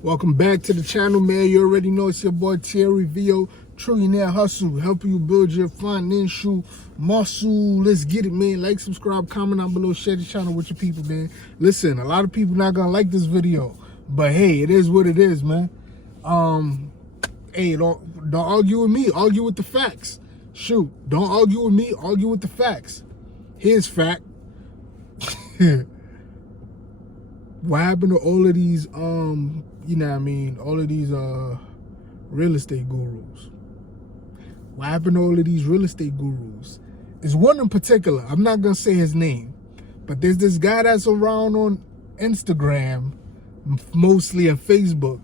Welcome back to the channel, man. You already know it's your boy Thierry Vio, Trillionaire Hustle, helping you build your financial muscle. Let's get it, man. Like, subscribe, comment down below, share the channel with your people, man. Listen, a lot of people not gonna like this video, but hey, it is what it is, man. Hey, don't argue with me. Argue with the facts. Shoot, don't argue with me. Argue with the facts. Here's fact. What happened to all of these, you know what I mean, all of these real estate gurus? What happened to all of these real estate gurus? There's one in particular, I'm not gonna say his name, but there's this guy that's around on Instagram, mostly and Facebook,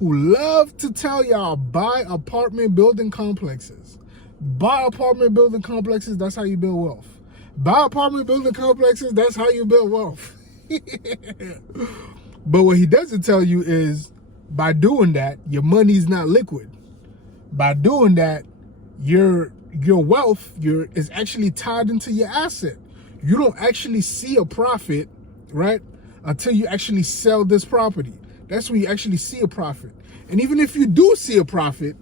who love to tell y'all buy apartment building complexes. Buy apartment building complexes, that's how you build wealth. Buy apartment building complexes, that's how you build wealth. But what he doesn't tell you is, by doing that, your money's not liquid. By doing that, your wealth is actually tied into your asset. You don't actually see a profit, right, until you actually sell this property. That's where you actually see a profit. And even if you do see a profit,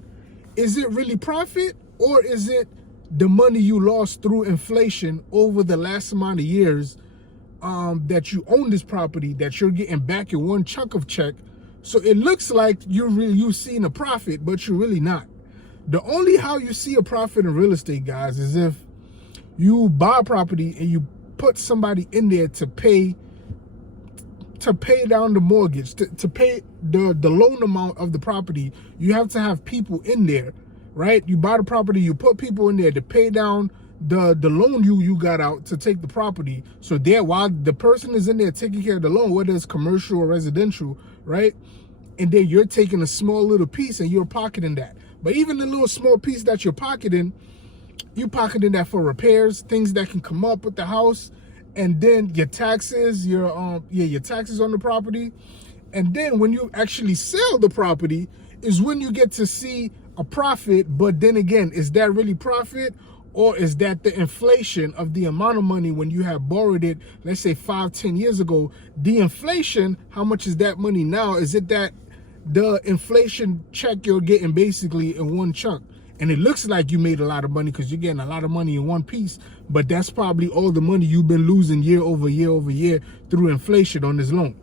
is it really profit, or is it the money you lost through inflation over the last amount of years that you own this property, that you're getting back in one chunk of check? So it looks like you're seeing a profit, but you're really not. The only how you see a profit in real estate, guys, is if you buy a property and you put somebody in there to pay down the mortgage, to pay the loan amount of the property. You have to have people in there, right? You buy the property, you put people in there to pay down the loan you got out to take the property. So there, while the person is in there taking care of the loan, whether it's commercial or residential, right? And then you're taking a small little piece and you're pocketing that. But even the little small piece that you're pocketing that for repairs, things that can come up with the house, and then your taxes, your taxes on the property. And then when you actually sell the property is when you get to see a profit. But then again, is that really profit? Or is that the inflation of the amount of money when you have borrowed it, let's say 5-10 years ago? The inflation, how much is that money now? Is it that the inflation check you're getting basically in one chunk? And it looks like you made a lot of money because you're getting a lot of money in one piece, but that's probably all the money you've been losing year over year over year through inflation on this loan.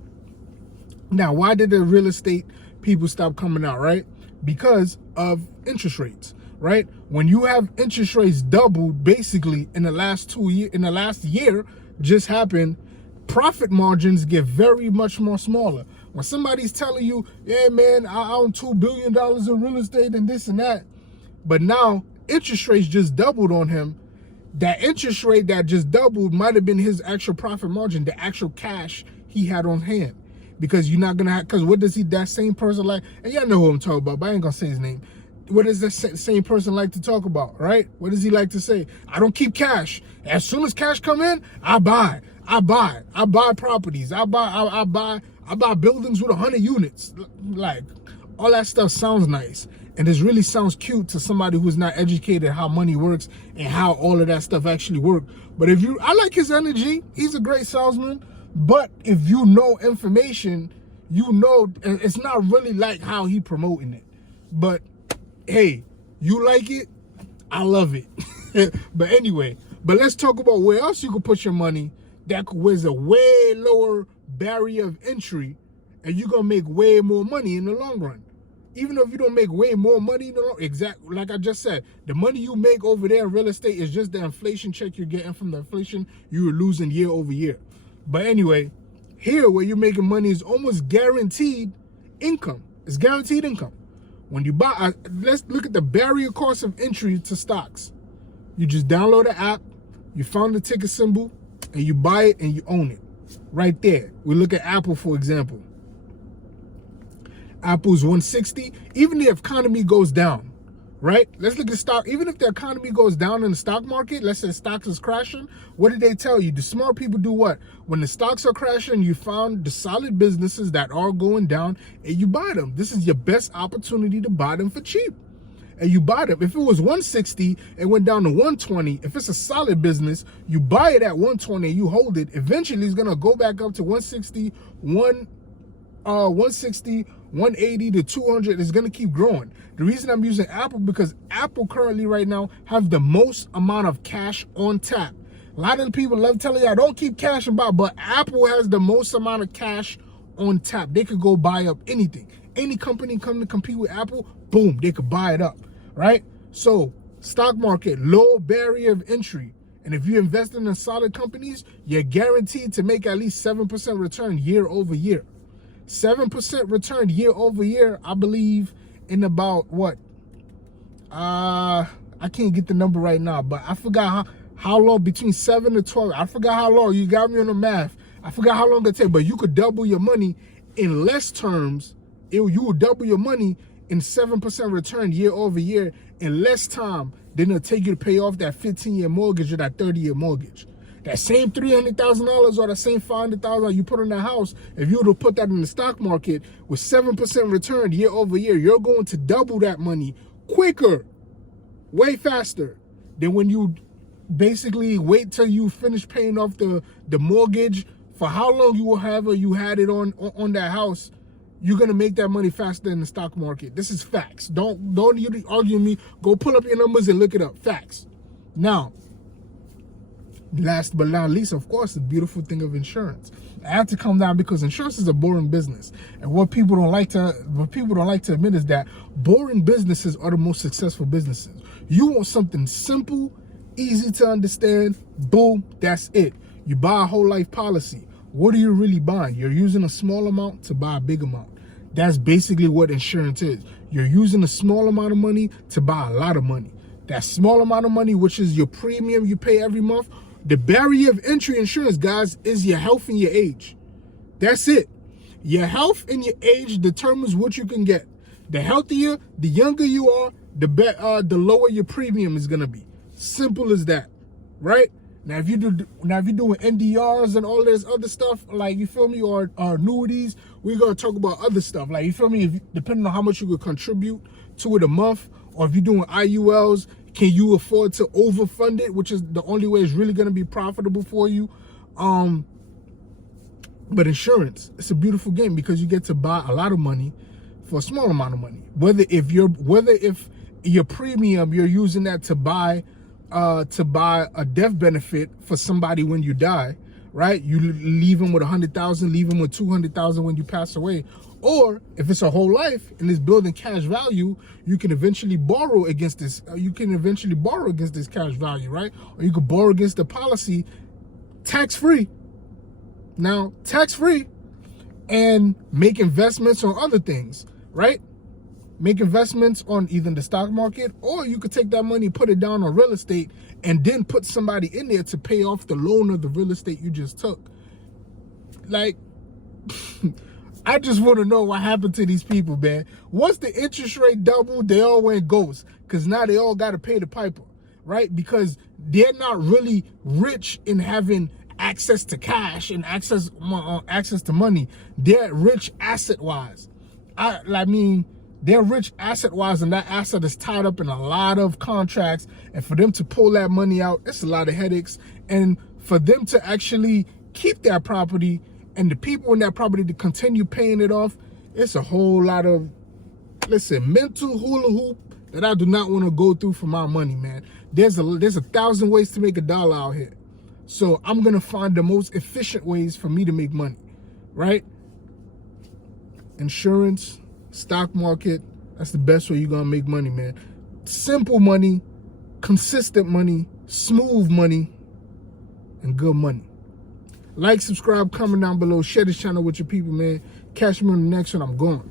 Now, why did the real estate people stop coming out, right? Because of interest rates. Right? When you have interest rates doubled basically in the last year just happened, profit margins get very much more smaller. When somebody's telling you, yeah, man, I own $2 billion in real estate and this and that, but now interest rates just doubled on him, that interest rate that just doubled might have been his actual profit margin, the actual cash he had on hand. Because you're not gonna have, because what does that same person like, and y'all know who I'm talking about, but I ain't gonna say his name. What does that same person like to talk about, right? What does he like to say? I don't keep cash. As soon as cash come in, I buy properties. I buy buildings with 100 units. Like, all that stuff sounds nice. And this really sounds cute to somebody who's not educated how money works and how all of that stuff actually works. But I like his energy. He's a great salesman. But if you know information, you know it's not really like how he promoting it. But hey, you like it, I love it. But anyway, let's talk about where else you could put your money that was a way lower barrier of entry, and you're gonna make way more money in the long run. Even if you don't make way more money in the long, exactly like I just said, the money you make over there in real estate is just the inflation check you're getting from the inflation you were losing year over year. But anyway, here where you're making money is almost guaranteed income. It's guaranteed income. When you buy, let's look at the barrier cost of entry to stocks. You just download the app, you found the ticker symbol, and you buy it and you own it. Right there. We look at Apple, for example. Apple's 160. Even if the economy goes down, right? Let's look at stock. Even if the economy goes down in the stock market, let's say stocks is crashing, what did they tell you? The smart people do what? When the stocks are crashing, you found the solid businesses that are going down and you buy them. This is your best opportunity to buy them for cheap. And you buy them. If it was 160 and went down to 120, if it's a solid business, you buy it at 120 and you hold it. Eventually, it's going to go back up to 160, 160, 180 to 200 is going to keep growing. The reason I'm using Apple, because Apple currently right now have the most amount of cash on tap. A lot of the people love telling you, I don't keep cash about, but Apple has the most amount of cash on tap. They could go buy up anything. Any company come to compete with Apple, boom, they could buy it up, right? So stock market, low barrier of entry. And if you invest in solid companies, you're guaranteed to make at least 7% return year over year. 7% return year over year, I believe, in about what? I can't get the number right now, but I forgot how long, between 7 to 12. I forgot how long. You got me on the math. I forgot how long it takes, but you could double your money in less terms. You would double your money in 7% return year over year in less time than it'll take you to pay off that 15-year mortgage or that 30-year mortgage. That same $300,000 or that same $500,000 you put on that house, if you were to put that in the stock market with 7% return year over year, you're going to double that money quicker, way faster than when you basically wait till you finish paying off the mortgage for how long you had it on that house. You're gonna make that money faster in the stock market. This is facts. Don't you argue with me. Go pull up your numbers and look it up. Facts. Now, last but not least, of course, the beautiful thing of insurance. I have to come down because insurance is a boring business, and what people don't like to admit is that boring businesses are the most successful businesses. You want something simple, easy to understand. Boom, that's it. You buy a whole life policy. What are you really buying? You're using a small amount to buy a big amount. That's basically what insurance is. You're using a small amount of money to buy a lot of money. That small amount of money, which is your premium you pay every month, the barrier of entry insurance, guys, is your health and your age. That's it. Your health and your age determines what you can get. The healthier, the younger you are, the lower your premium is gonna be. Simple as that, right? Now, if you're doing NDRs and all this other stuff, like, you feel me, or annuities, we're gonna talk about other stuff. Like, you feel me, depending on how much you could contribute to it a month, or if you're doing IULs, can you afford to overfund it, which is the only way it's really gonna be profitable for you. But insurance, it's a beautiful game because you get to buy a lot of money for a small amount of money. Whether if your premium, you're using that to buy a death benefit for somebody when you die, right? You leave them with 100,000, leave them with 200,000 when you pass away. Or if it's a whole life and it's building cash value, you can eventually borrow against this. Cash value, right? Or you could borrow against the policy tax-free. Now, tax-free, and make investments on other things, right? Make investments on either the stock market, or you could take that money, put it down on real estate, and then put somebody in there to pay off the loan of the real estate you just took. Like, I just want to know what happened to these people, man. Once the interest rate doubled, they all went ghost, because now they all got to pay the piper, right? Because they're not really rich in having access to cash and access to money. They're rich asset-wise. I mean, they're rich asset-wise, and that asset is tied up in a lot of contracts. And for them to pull that money out, it's a lot of headaches. And for them to actually keep that property and the people in that property to continue paying it off, it's a whole lot of, mental hula hoop that I do not want to go through for my money, man. There's 1,000 ways to make a dollar out here. So I'm going to find the most efficient ways for me to make money, right? Insurance, stock market, that's the best way you're gonna make money, man. Simple money, consistent money, smooth money, and good money. Like, subscribe, comment down below, share this channel with your people, man. Catch me on the next one. I'm gone.